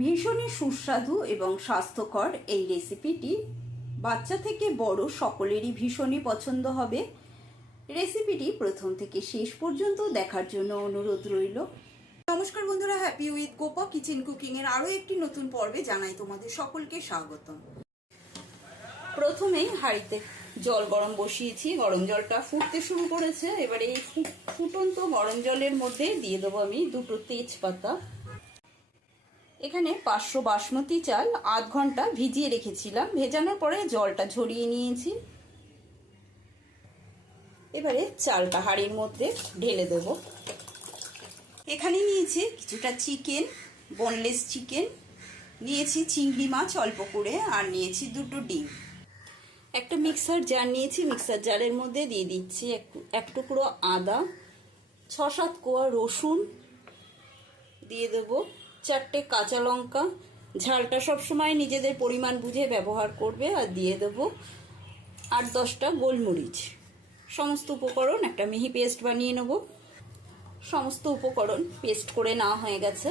ভীষণই সুস্বাদু এবং স্বাস্থ্যকর এই রেসিপিটি বাচ্চা থেকে বড় সকলেরই ভীষণই পছন্দ হবে। রেসিপিটি প্রথম থেকে শেষ পর্যন্ত দেখার জন্য অনুরোধ রইল। নমস্কার বন্ধুরা, happy with Gopa kitchen cooking এর আরও একটি নতুন পর্বে জানাই তোমাদের সকলকে স্বাগতম। প্রথমেই হাঁড়িতে জল গরম বসিয়েছি, গরম জলটা ফুটতে শুরু করেছে। এবারে এই ফুটন্ত গরম জলের মধ্যে দিয়ে দেবো আমি 2টো তেজপাতা। এখানে 500 বাসমতি চাল আধ ঘন্টা ভিজিয়ে রেখেছিলাম, ভেজানোর পরে জলটা ঝরিয়ে নিয়েছি। এবারে চালটা হাঁড়ির মধ্যে ঢেলে দেব। এখানে নিয়েছি কিছুটা চিকেন, বোনলেস চিকেন, নিয়েছি চিংড়ি মাছ অল্প করে, আর নিয়েছি 2টো ডিম। একটা মিক্সার জার নিয়েছি, মিক্সার জারের মধ্যে দিয়ে দিচ্ছি এক টুকরো আদা, 6-7 কোয়া রসুন দিয়ে দেবো, 4টে কাঁচা লঙ্কা, ঝালটা সবসময় নিজেদের পরিমাণ বুঝে ব্যবহার করবে, আর দিয়ে দেবো 8-10টা গোলমরিচ। সমস্ত উপকরণ একটা মিহি পেস্ট বানিয়ে নেব। সমস্ত উপকরণ পেস্ট করে নেওয়া হয়ে গেছে।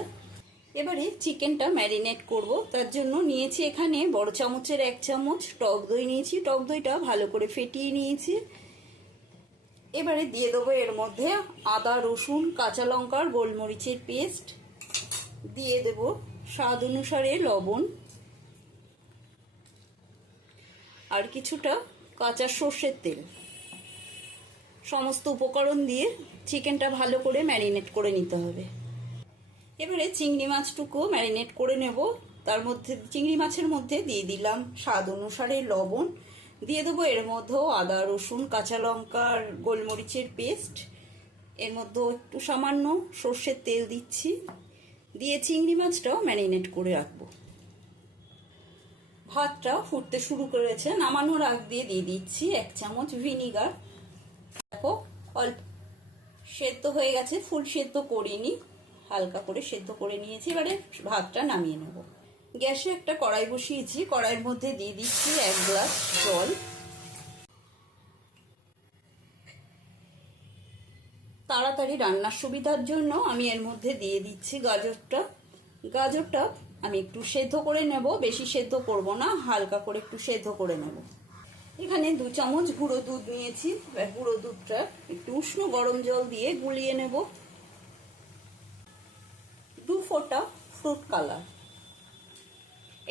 এবারে চিকেনটা ম্যারিনেট করব। তার জন্য নিয়েছি এখানে বড় চামচের 1 চামচ টক দই নিয়েছি। টক দইটা ভালো করে ফেটিয়ে নিয়েছি। এবারে দিয়ে দেবো এর মধ্যে আদা, রসুন, কাঁচা লঙ্কার গোলমরিচের পেস্ট, দিয়ে দেব স্বাদ অনুসারে লবণ, আর কিছুটা কাঁচা সর্ষের তেল। সমস্ত উপকরণ দিয়ে চিকেনটা ভালো করে ম্যারিনেট করে নিতে হবে। এবারে চিংড়ি মাছটুকু ম্যারিনেট করে নেব। তার মধ্যে চিংড়ি মাছের মধ্যে দিয়ে দিলাম স্বাদ অনুসারে লবণ, দিয়ে দেবো এর মধ্যেও আদা, রসুন, কাঁচা লঙ্কার গোলমরিচের পেস্ট, এর মধ্যেও একটু সামান্য সর্ষের তেল দিচ্ছি, দিয়ে চিংড়ি মাছটাও ম্যারিনেট করে রাখবো। ভাতটা ফুটতে শুরু করেছে, নামানোর আগ দিয়ে দিচ্ছি 1 চামচ ভিনিগার। দেখো অল্প সেদ্ধ হয়ে গেছে, ফুল সেদ্ধ করিনি, হালকা করে সেদ্ধ করে নিয়েছি। এবারে ভাতটা নামিয়ে নেব। গ্যাসে একটা কড়াই বসিয়েছি, কড়াইয়ের মধ্যে দিয়ে দিচ্ছি 1 গ্লাস জল। তাড়াতাড়ি রান্নার সুবিধার জন্য আমি এর মধ্যে দিয়ে দিচ্ছি গাজরটা। গাজরটা আমি একটু সেদ্ধ করে নেব, বেশি সেদ্ধ করব না, হালকা করে একটু সেদ্ধ করে নেব। এখানে 2 চামচ গুঁড়ো দুধ নিয়েছি। গুঁড়ো দুধটা একটু উষ্ণ গরম জল দিয়ে গুলিয়ে নেব। 2 ফোঁটা ফ্রুট কালার,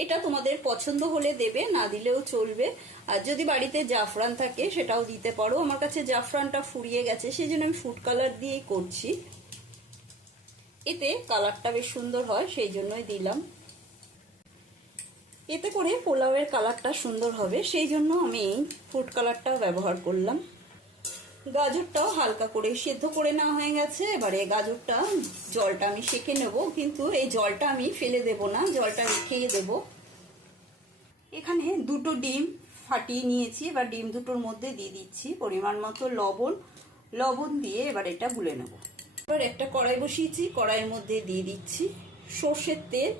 এটা তোমাদের পছন্দ হলে দেবে, না দিলেও চলবে। আর যদি বাড়িতে জাফরান থাকে সেটাও দিতে পারো। আমার কাছে জাফরানটা ফুরিয়ে গেছে, সেই জন্য আমি ফুড কালার দিয়েই করছি। এতে কালারটা বেশ সুন্দর হয়, সেই জন্যই দিলাম। এতে করে পোলাওয়ের কালারটা সুন্দর হবে, সেই জন্য আমি ফুড কালারটাও ব্যবহার করলাম। গাজরটাও হালকা করে সেদ্ধ করে নেওয়া হয়ে গেছে। এবারে গাজরটা জলটা আমি সেঁকে নেব, কিন্তু এই জলটা আমি ফেলে দেব না, জলটা রেখেই দেব। এখানে 2টো ডিম ফাটিয়ে নিয়েছি। এবার ডিম দুটোর মধ্যে দিয়ে দিচ্ছি পরিমাণ মতো লবণ দিয়ে এবার এটা গুলে নেব। এবার একটা কড়াই বসিয়েছি, কড়াইয়ের মধ্যে দিয়ে দিচ্ছি সর্ষের তেল।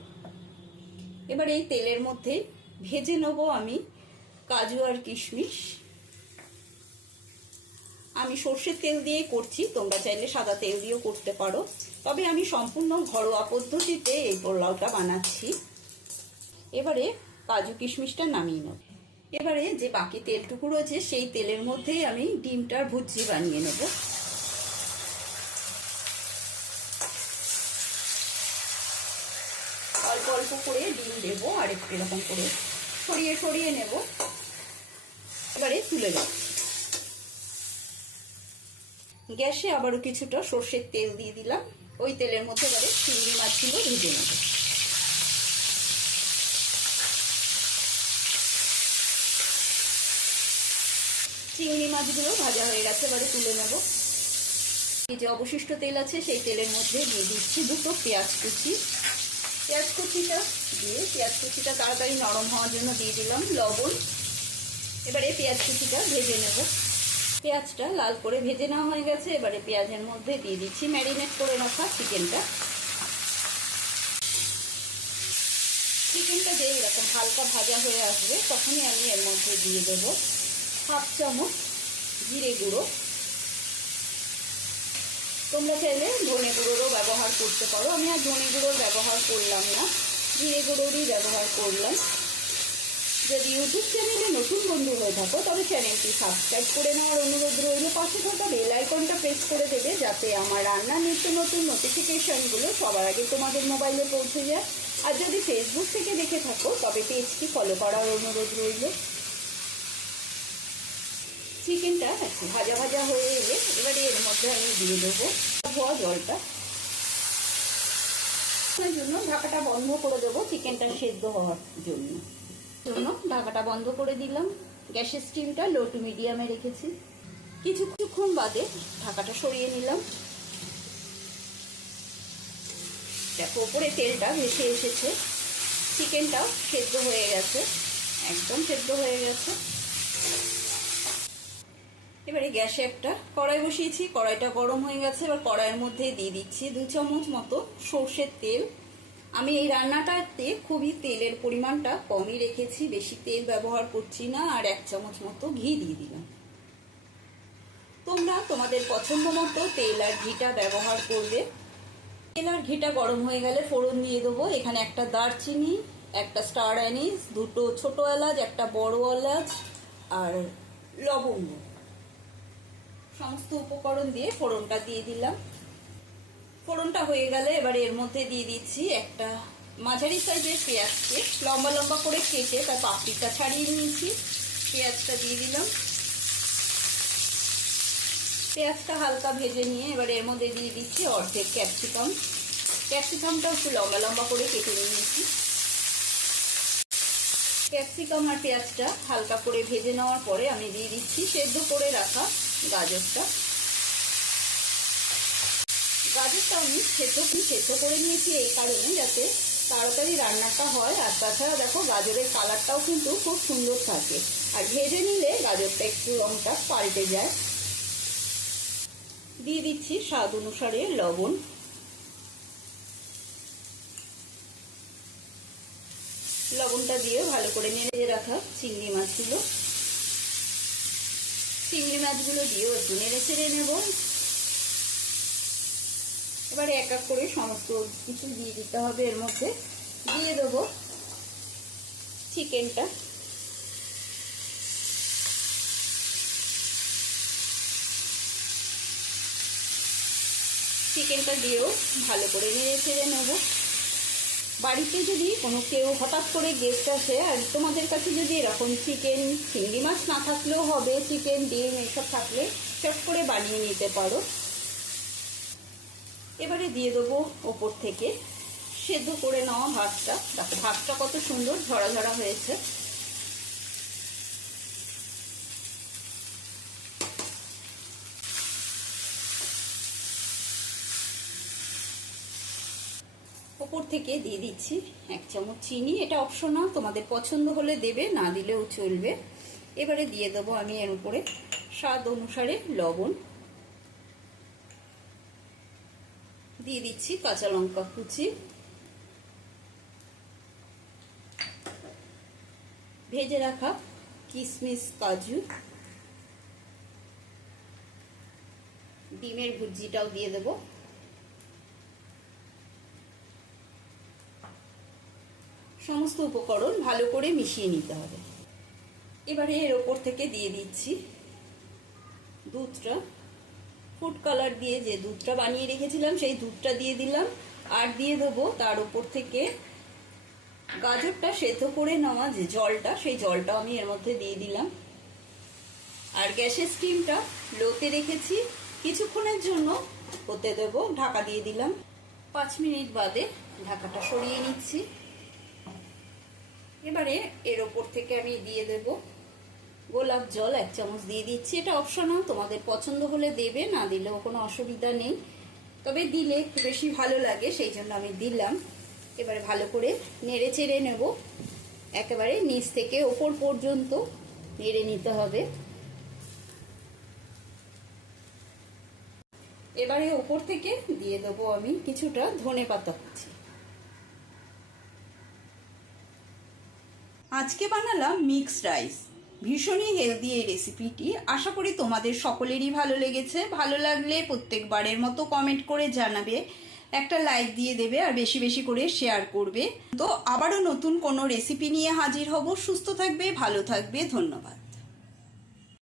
এবার এই তেলের মধ্যে ভেজে নেব আমি কাজু আর কিশমিশ। আমি সর্ষের তেল দিয়ে করছি, তোমরা চাইলে সাদা তেল দিয়েও করতে পারো, তবে আমি সম্পূর্ণ ঘরোয়া পদ্ধতিতে এই পোলাওটা বানাচ্ছি। এবারে কাজু কিশমিশটা নামিয়ে নেব। এবারে যে বাকি তেলটুকু রয়েছে সেই তেলের মধ্যেই আমি ডিমটার ভুজি বানিয়ে নেব। অল্প অল্প করে ডিম দেবো, আর একটু এরকম করে সরিয়ে নেব। এবারে তুলে দেব। গ্যাসে আবারও কিছুটা সর্ষের তেল দিয়ে দিলাম। ওই তেলের মধ্যে এবারে চিংড়ি মাছগুলো ভেজে নেব। চিংড়ি মাছগুলো ভাজা হয়ে গেছে, এবারে তুলে নেব। এই যে অবশিষ্ট তেল আছে সেই তেলের মধ্যে দিয়ে দিচ্ছি 2টো পেঁয়াজ কুচি। পেঁয়াজ কুচিটা তাড়াতাড়ি নরম হওয়ার জন্য দিয়ে দিলাম লবণ। এবারে পেঁয়াজ কুচিটা ভেজে নেব। পেঁয়াজটা লাল করে ভেজে নেওয়া হয়ে গেছে। এবারে পেঁয়াজের মধ্যে দিয়ে দিচ্ছি ম্যারিনেট করে রাখা চিকেনটা। চিকেনটা যে এরকম হালকা ভাজা হয়ে আসবে তখনই আমি এর মধ্যে দিয়ে দেব 1/2 চামচ জিরে গুঁড়ো। তোমরা চাইলে ধনে গুঁড়োরও ব্যবহার করতে পারো, আমি আর ধনে গুঁড়োর ব্যবহার করলাম না। জিরে গুঁড়োরই ব্যবহার করলাম। যদি ইউটিউব চ্যানেলে নতুন বন্ধু হয়ে থাকো তবে চ্যানেলটি সাবস্ক্রাইব করে নেওয়ার অনুরোধ রইল। পাশে থাকা বেল আইকনটা প্রেস করে দেবে যাতে আমার রান্নার নিত্য নতুন নোটিফিকেশনগুলো সবার আগে তোমাদের মোবাইলে পৌঁছে যায়। আর যদি ফেসবুক থেকে দেখে থাকো তবে পেজটি ফলো করার অনুরোধ রইল। চিকেনটা একটু ভাজা ভাজা হয়ে এলে এবারে এর মধ্যে আমি দিয়ে দেবো ধোয়া জলটা। তার জন্য ঢাকাটা বন্ধ করে দেবো চিকেনটা সেদ্ধ হওয়ার জন্য। ঢাকাটা বন্ধ করে দিলাম। গ্যাসের স্টিমটা লো টু মিডিয়ামে রেখেছি। কিছুক্ষণ বাদে ঢাকাটা সরিয়ে নিলাম। দেখো ওপরে তেলটা ভেসে এসেছে, চিকেনটাও সেদ্ধ হয়ে গেছে, একদম সেদ্ধ হয়ে গেছে। এবারে গ্যাসে একটা কড়াই বসিয়েছি, কড়াইটা গরম হয়ে গেছে। এবার কড়াইয়ের মধ্যে দিয়ে দিচ্ছি 2 চামচ মতো সর্ষের তেল। আমি এই রান্নাটাতে খুবই তেলের পরিমাণটা কমই রেখেছি, বেশি তেল ব্যবহার করছি না। আর 1 চামচ মতো ঘি দিয়ে দিলাম। তোমরা তোমাদের পছন্দ মতো তেল আর ঘিটা ব্যবহার করবে। তেল আর ঘিটা গরম হয়ে গেলে ফোড়ন দিয়ে দেবো। এখানে একটা দারচিনি, একটা স্টার অ্যানিস, 2টো ছোটো এলাচ, একটা বড় এলাচ আর লবঙ্গ, সমস্ত উপকরণ দিয়ে ফোড়নটা দিয়ে দিলাম। ফোড়নটা হয়ে গেলে এবারে এর মধ্যে দিয়ে দিচ্ছি একটা মাঝারি সাইজের পেঁয়াজকে লম্বা লম্বা করে কেটে তার পাপড়িটা ছাড়িয়ে নিয়েছি। পেঁয়াজটা দিয়ে দিলাম। পেঁয়াজটা হালকা ভেজে নিয়ে এবারে এর মধ্যে দিয়ে দিচ্ছি অর্ধেক ক্যাপসিকাম। ক্যাপসিকামটাও একটু লম্বা লম্বা করে কেটে নিয়েছি। ক্যাপসিকাম আর পেঁয়াজটা হালকা করে ভেজে নেওয়ার পরে আমি দিয়ে দিচ্ছি সেদ্ধ করে রাখা গাজরটা। গাজরটা আমি সেদ্ধ করে নিয়েছি এই কারণে যাতে তাড়াতাড়ি রান্নাটা হয়। আর তাছাড়া দেখো গাজরের কালারটাও কিন্তু খুব সুন্দর থাকে, আর ভেজে নিলে গাজরটা একটু রঙটা পাল্টে যায়। দিয়ে দিচ্ছি স্বাদ অনুসারে লবণ। লবণটা দিয়ে ভালো করে নেড়ে রাখা চিংড়ি মাছগুলো দিয়েও একটু নেড়ে ছেড়ে নেব। এবারে এক এক করে সমস্ত কিছু দিয়ে দিতে হবে। এর মধ্যে দিয়ে দেবো চিকেনটা। চিকেনটা দিয়েও ভালো করে নেড়ে ছেড়ে নেব। বাড়িতে যদি কোনো কেউ হঠাৎ করে গেস্ট আসে আর তোমাদের কাছে যদি এরকম চিকেন, চিংড়ি মাছ না থাকলেও হবে, চিকেন, ডিম এইসব থাকলে চট করে বানিয়ে নিতে পারো। এবারে দিয়ে দেবো ওপর থেকে সেদ্ধ করে নেওয়া ভাতটা। দেখো ভাতটা কত সুন্দর ঝরা ঝরা হয়েছে। ওপর থেকে দিয়ে দিচ্ছি 1 চামচ চিনি। এটা অপশনাল, তোমাদের পছন্দ হলে দেবে, না দিলেও চলবে। এবারে দিয়ে দেবো আমি এর উপরে স্বাদ অনুসারে লবণ। দিয়ে দিচ্ছি কাঁচা লঙ্কা কুচি, ভেজে রাখা কিশমিশ, কাজু, ডিমের ভুজিটাও দিয়ে দেবো। সমস্ত উপকরণ ভালো করে মিশিয়ে নিতে হবে। এবারে এর ওপর থেকে দিয়ে দিচ্ছি দুধটা। ফুড কালার দিয়ে যে দুধটা বানিয়ে রেখেছিলাম সেই দুধটা দিয়ে দিলাম। আর দিয়ে দেবো তার উপর থেকে গাজরটা সেদ্ধ করে নেওয়া যে জলটা, সেই জলটা আমি এর মধ্যে দিয়ে দিলাম। আর গ্যাসের স্টিমটা লোতে রেখেছি, কিছুক্ষণের জন্য হতে দেবো। ঢাকা দিয়ে দিলাম। 5 মিনিট বাদে ঢাকাটা সরিয়ে নিচ্ছি। এবারে এর ওপর থেকে আমি দিয়ে দেব গোলাপ জল 1 চামচ দিয়ে দিচ্ছি। এটা অপশনাল, তোমাদের পছন্দ হলে দেবে, না দিলেও কোনো অসুবিধা নেই, তবে দিলে একটু বেশি ভালো লাগে সেই জন্য আমি দিলাম। এবারে ভালো করে নেড়ে চেড়ে নেব, একেবারে নিচ থেকে ওপর পর্যন্ত নেড়ে নিতে হবে। এবারে ওপর থেকে দিয়ে দেবো আমি কিছুটা ধনেপাতা কুচি। আজকে বানালাম মিক্সড রাইস, ভীষণই হেলদি এই রেসিপিটি। আশা করি তোমাদের সকলেরই ভালো লেগেছে। ভালো লাগলে প্রত্যেকবারের মতো কমেন্ট করে জানাবে। একটা লাইক দিয়ে দেবে আর বেশি বেশি করে শেয়ার করবে। তো আবারও নতুন কোনো রেসিপি নিয়ে হাজির হব। সুস্থ থাকবে, ভালো থাকবে, ধন্যবাদ।